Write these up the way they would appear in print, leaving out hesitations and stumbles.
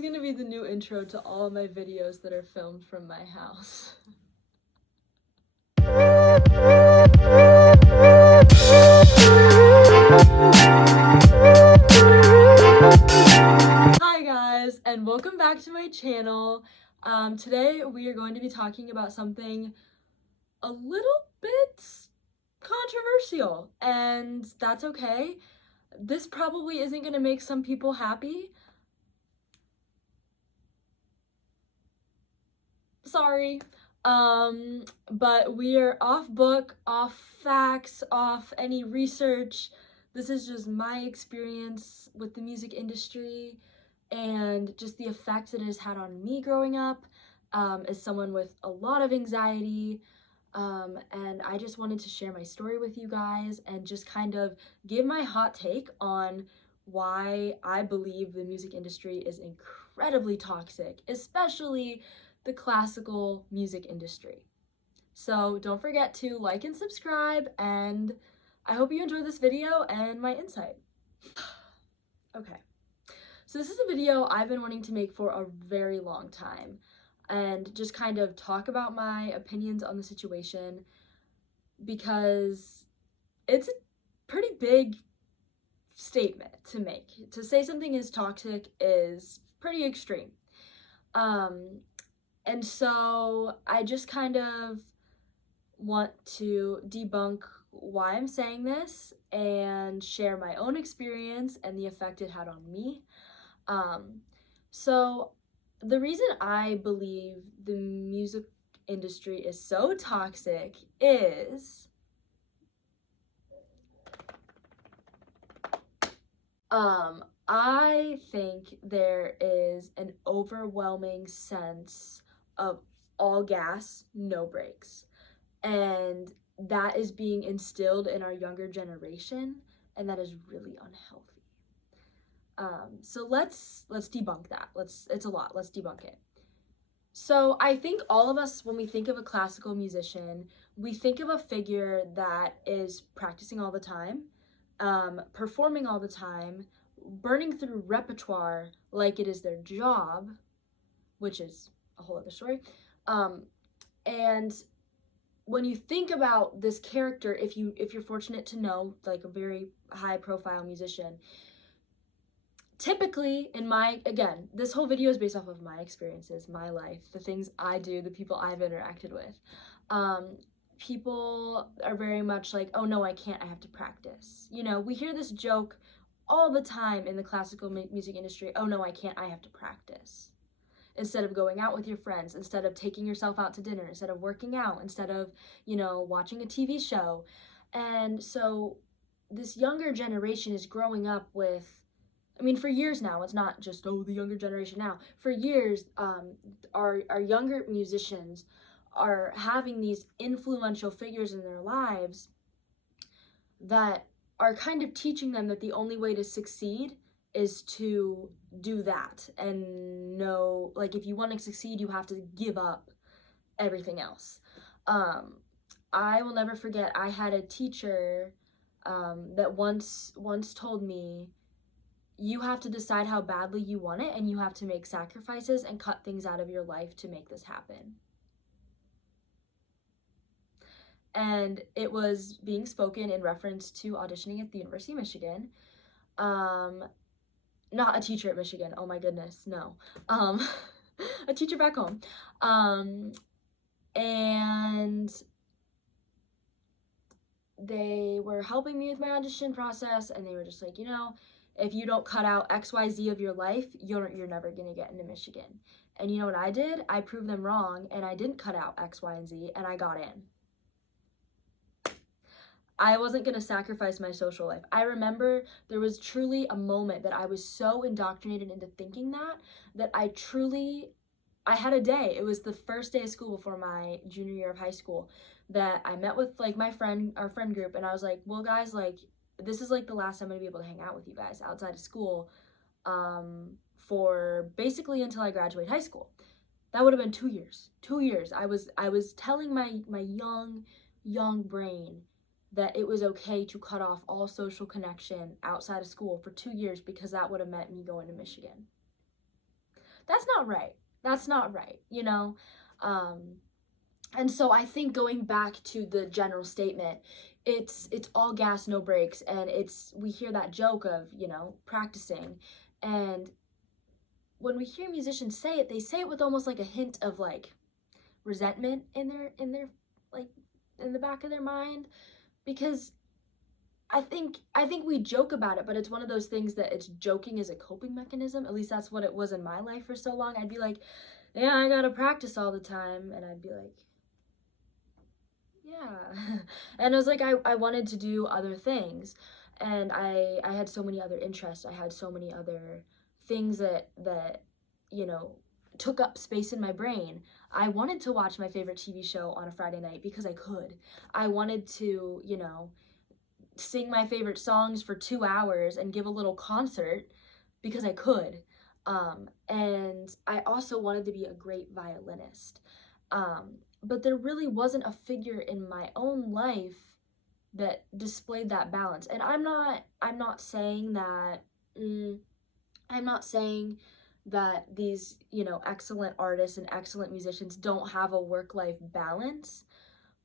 is gonna be the new intro to all of my videos that are filmed from my house. Hi guys, and welcome back to my channel. Today we are going to be talking about something a little bit controversial, and that's okay. This probably isn't going to make some people happy. Sorry. But we are off book, off facts, off any research. This is just my experience with the music industry and just the effect that it has had on me growing up as someone with a lot of anxiety. And I just wanted to share my story with you guys and just kind of give my hot take on why I believe the music industry is incredibly toxic, especially the classical music industry. So don't forget to like and subscribe, and I hope you enjoy this video and my insight. Okay, so this is a video I've been wanting to make for a very long time and just kind of talk about my opinions on the situation because it's a pretty big statement to make. To say something is toxic is pretty extreme. And so I just kind of want to debunk why I'm saying this and share my own experience and the effect it had on me. So the reason I believe the music industry is so toxic is I think there is an overwhelming sense of all gas, no brakes. And that is being instilled in our younger generation, and that is really unhealthy. So let's debunk that. It's a lot. Let's debunk it. So I think all of us, when we think of a classical musician, we think of a figure that is practicing all the time, performing all the time, burning through repertoire like it is their job, which is a whole other story. And when you think about this character, if you're fortunate to know like a very high profile musician, typically again, this whole video is based off of my experiences, my life, the things I do, the people I've interacted with. People are very much like, oh no, I can't, I have to practice. You know, we hear this joke all the time in the classical music industry, oh no, I can't, I have to practice. Instead of going out with your friends, instead of taking yourself out to dinner, instead of working out, instead of, you know, watching a TV show. And so this younger generation is growing up with, I mean, for years now, it's not just, oh, the younger generation now. For years, our younger musicians are having these influential figures in their lives that are kind of teaching them that the only way to succeed is to do that and know, like, if you want to succeed, you have to give up everything else. I will never forget, I had a teacher that once told me, you have to decide how badly you want it, and you have to make sacrifices and cut things out of your life to make this happen. And it was being spoken in reference to auditioning at the University of Michigan. Not a teacher at Michigan, oh my goodness, no. A teacher back home. And they were helping me with my audition process, and they were just like, you know, if you don't cut out XYZ of your life, you're never gonna get into Michigan. And you know what I did? I proved them wrong, and I didn't cut out X, Y, and Z, and I got in. I wasn't gonna sacrifice my social life. I remember there was truly a moment that I was so indoctrinated into thinking that I had a day. It was the first day of school before my junior year of high school that I met with like our friend group, and I was like, well guys, like, this is like the last time I'm gonna be able to hang out with you guys outside of school for basically until I graduate high school. That would have been 2 years. 2 years. I was telling my young brain that it was okay to cut off all social connection outside of school for 2 years because that would have meant me going to Michigan. that's not right. That's not right, you know? And so I think going back to the general statement, it's all gas, no brakes, and we hear that joke of, you know, practicing. And when we hear musicians say it, they say it with almost like a hint of like resentment in their like in the back of their mind, because I think we joke about it, but it's one of those things that it's joking as a coping mechanism. At least that's what it was in my life for so long. I'd be like, yeah, I gotta practice all the time, and I'd be like, yeah. And it was like I wanted to do other things, and I had so many other interests. I had so many other things that you know took up space in my brain. I wanted to watch my favorite TV show on a Friday night because I could. I wanted to, you know, sing my favorite songs for 2 hours and give a little concert because I could. And I also wanted to be a great violinist. But there really wasn't a figure in my own life that displayed that balance. And I'm not saying that I'm not saying that these, you know, excellent artists and excellent musicians don't have a work-life balance.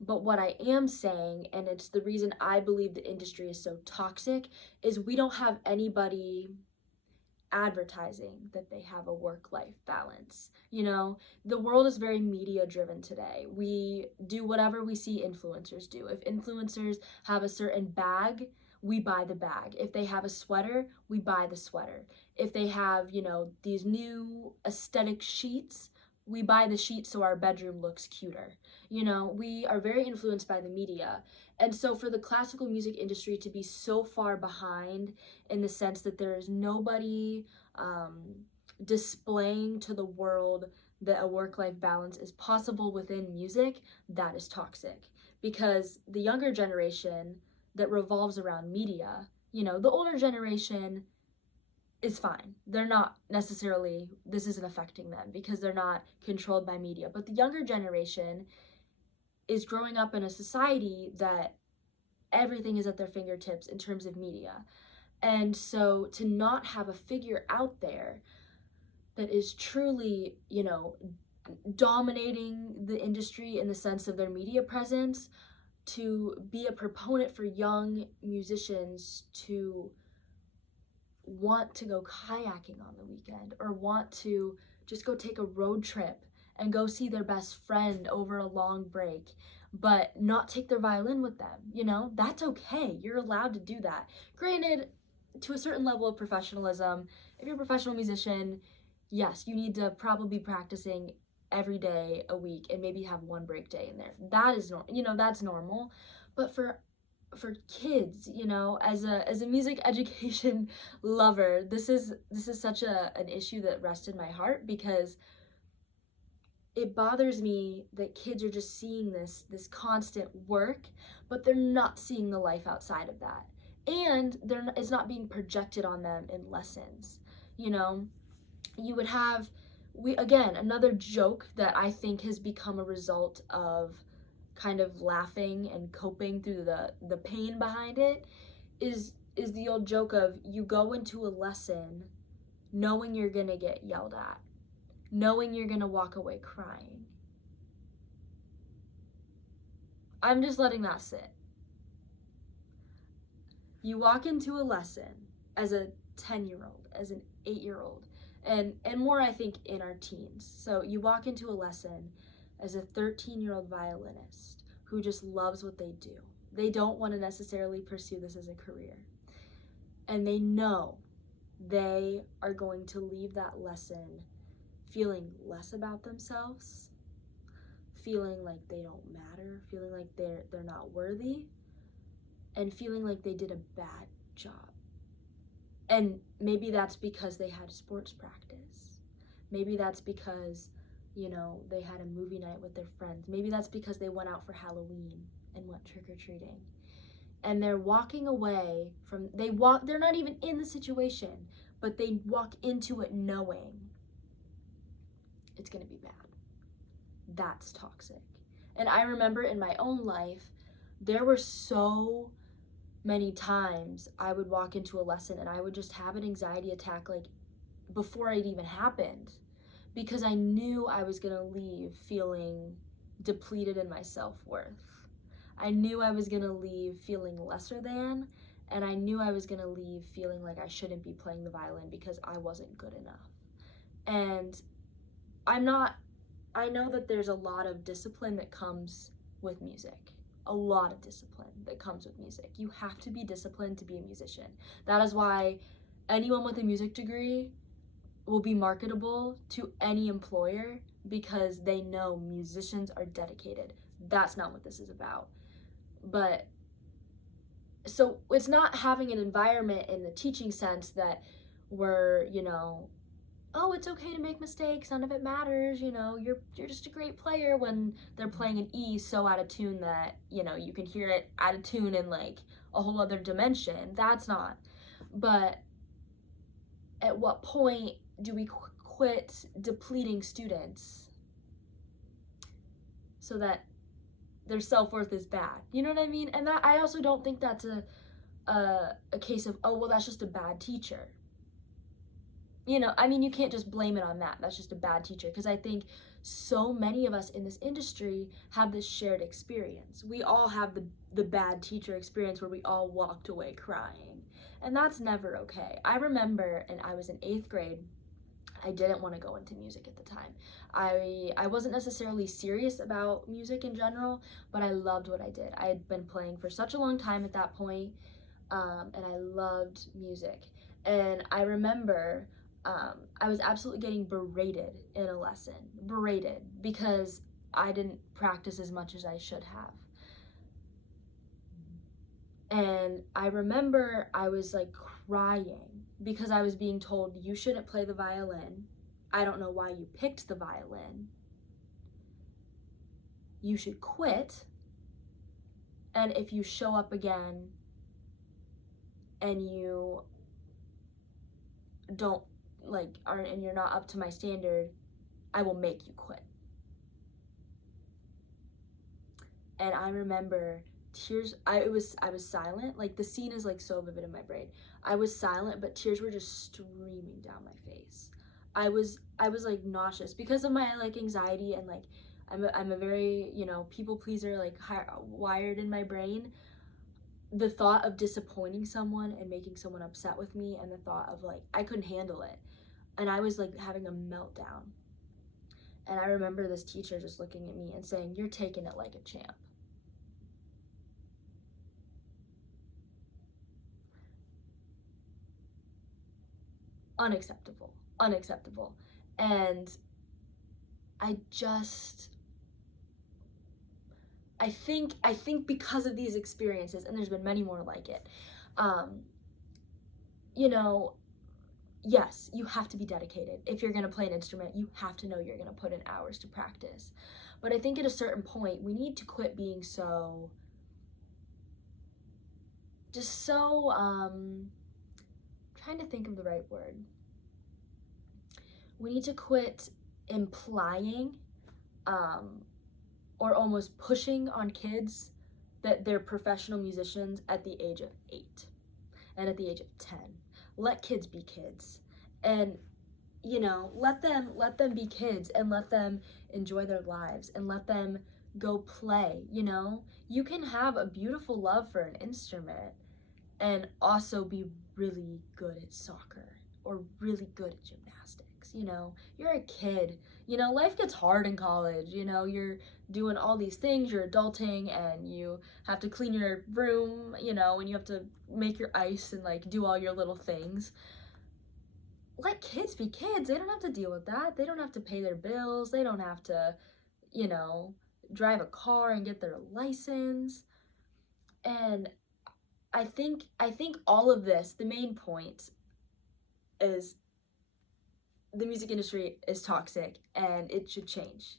But what I am saying, and it's the reason I believe the industry is so toxic, is we don't have anybody advertising that they have a work-life balance. You know, the world is very media driven today. We do whatever we see influencers do. If influencers have a certain bag, we buy the bag. If they have a sweater, we buy the sweater. If they have, you know, these new aesthetic sheets, we buy the sheets so our bedroom looks cuter. You know, we are very influenced by the media. And so for the classical music industry to be so far behind in the sense that there is nobody displaying to the world that a work-life balance is possible within music, that is toxic. Because the younger generation that revolves around media, you know, the older generation is fine. They're not necessarily, this isn't affecting them because they're not controlled by media. But the younger generation is growing up in a society that everything is at their fingertips in terms of media. And so to not have a figure out there that is truly, you know, dominating the industry in the sense of their media presence, to be a proponent for young musicians to want to go kayaking on the weekend or want to just go take a road trip and go see their best friend over a long break, but not take their violin with them, you know, that's okay. You're allowed to do that. Granted, to a certain level of professionalism, if you're a professional musician, yes, you need to probably be practicing every day a week and maybe have one break day in there. That is normal, you know, that's normal. But for kids, you know, as a music education lover, this is such an issue that rests in my heart, because it bothers me that kids are just seeing this constant work, but they're not seeing the life outside of that, and it's not being projected on them in lessons. You know, you would have, again, another joke that I think has become a result of kind of laughing and coping through the pain behind it, is the old joke of, you go into a lesson knowing you're gonna get yelled at, knowing you're gonna walk away crying. I'm just letting that sit. You walk into a lesson as a 10-year-old, as an 8-year-old, and more, I think, in our teens. So you walk into a lesson as a 13-year-old violinist who just loves what they do. They don't want to necessarily pursue this as a career. And they know they are going to leave that lesson feeling less about themselves, feeling like they don't matter, feeling like they're not worthy, and feeling like they did a bad job. And maybe that's because they had sports practice. Maybe that's because, you know, they had a movie night with their friends. Maybe that's because they went out for Halloween and went trick-or-treating. And they're walking away from, they're not even in the situation, but they walk into it knowing it's gonna be bad. That's toxic. And I remember in my own life, there were so many times I would walk into a lesson and I would just have an anxiety attack, like, before it even happened, because I knew I was gonna leave feeling depleted in my self-worth. I knew I was gonna leave feeling lesser than, and I knew I was gonna leave feeling like I shouldn't be playing the violin because I wasn't good enough. And I know that there's a lot of discipline that comes with music. A lot of discipline that comes with music. You have to be disciplined to be a musician. That is why anyone with a music degree will be marketable to any employer, because they know musicians are dedicated. That's not what this is about. But so it's not having an environment in the teaching sense that we're, oh, it's okay to make mistakes, none of it matters, you're just a great player, when they're playing an E so out of tune that, you can hear it out of tune in like a whole other dimension. That's not. But at what point do we quit depleting students so that their self-worth is bad? You know what I mean? And that, I also don't think that's a case of, oh, well, that's just a bad teacher. You can't just blame it on that. That's just a bad teacher. Because I think so many of us in this industry have this shared experience. We all have the bad teacher experience where we all walked away crying. And that's never okay. I remember, and I was in 8th grade, I didn't want to go into music at the time. I wasn't necessarily serious about music in general, but I loved what I did. I had been playing for such a long time at that point, and I loved music. And I remember I was absolutely getting berated in a lesson, because I didn't practice as much as I should have. And I remember I was like crying because I was being told, you shouldn't play the violin. I don't know why you picked the violin. You should quit. And if you show up again and you don't aren't, and you're not up to my standard, I will make you quit. And I remember tears. I was silent. Like, the scene is like so vivid in my brain. I was silent, but tears were just streaming down my face. I was like nauseous because of my like anxiety, and like I'm a very people pleaser, like wired in my brain. The thought of disappointing someone and making someone upset with me, and the thought of like I couldn't handle it, and I was like having a meltdown. And I remember this teacher just looking at me and saying, "You're taking it like a champ." Unacceptable. And I think because of these experiences, and there's been many more like it, yes, you have to be dedicated. If you're going to play an instrument, you have to know you're going to put in hours to practice. But I think at a certain point, we need to quit being trying to think of the right word. We need to quit implying or almost pushing on kids that they're professional musicians at the age of 8 and at the age of 10. Let kids be kids, and let them be kids, and let them enjoy their lives, and let them go play. You can have a beautiful love for an instrument and also be really good at soccer or really good at gymnastics. You're a kid. Life gets hard in college. You're doing all these things, you're adulting, and you have to clean your room, and you have to make your ice and like do all your little things. Let kids be kids. They don't have to deal with that. They don't have to pay their bills. They don't have to, drive a car and get their license. And I think all of this, the main point is the music industry is toxic, and it should change.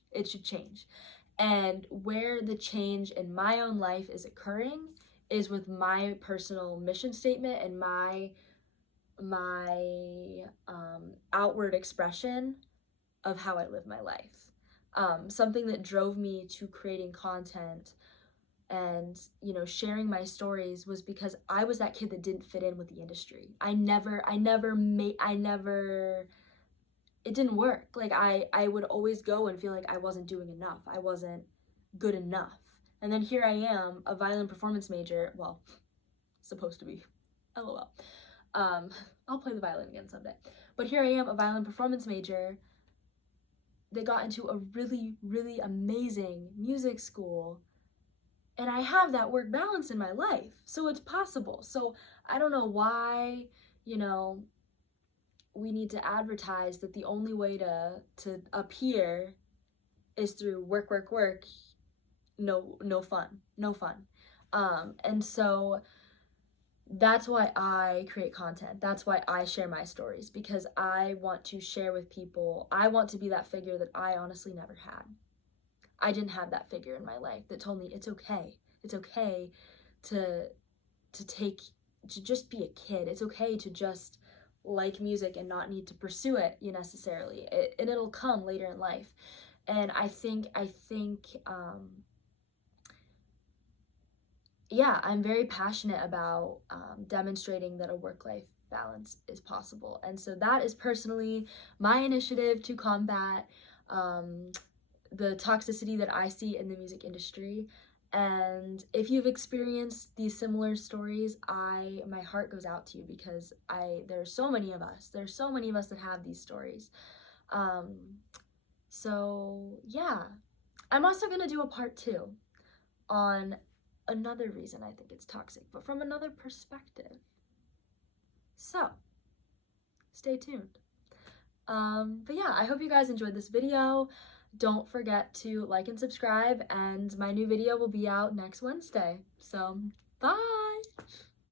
And where the change in my own life is occurring is with my personal mission statement and my outward expression of how I live my life. Something that drove me to creating content and sharing my stories was because I was that kid that didn't fit in with the industry. I never it didn't work. Like I would always go and feel like I wasn't doing enough. I wasn't good enough. And then here I am, a violin performance major. Well, supposed to be. LOL. I'll play the violin again someday. But here I am, a violin performance major that got into a really, really amazing music school. And I have that work balance in my life. So it's possible. So I don't know why, you know, we need to advertise that the only way to appear is through work, work, work. No fun. And so that's why I create content. That's why I share my stories, because I want to share with people. I want to be that figure that I honestly never had. I didn't have that figure in my life that told me it's okay. It's okay to just be a kid. It's okay to just like music and not need to pursue it necessarily. And it'll come later in life. And I think yeah, I'm very passionate about demonstrating that a work-life balance is possible. And so that is personally my initiative to combat the toxicity that I see in the music industry. And if you've experienced these similar stories, my heart goes out to you, because there's so many of us that have these stories. So yeah, I'm also gonna do a part 2 on another reason I think it's toxic, but from another perspective. So stay tuned. But yeah, I hope you guys enjoyed this video. Don't forget to like and subscribe, and my new video will be out next Wednesday. So bye!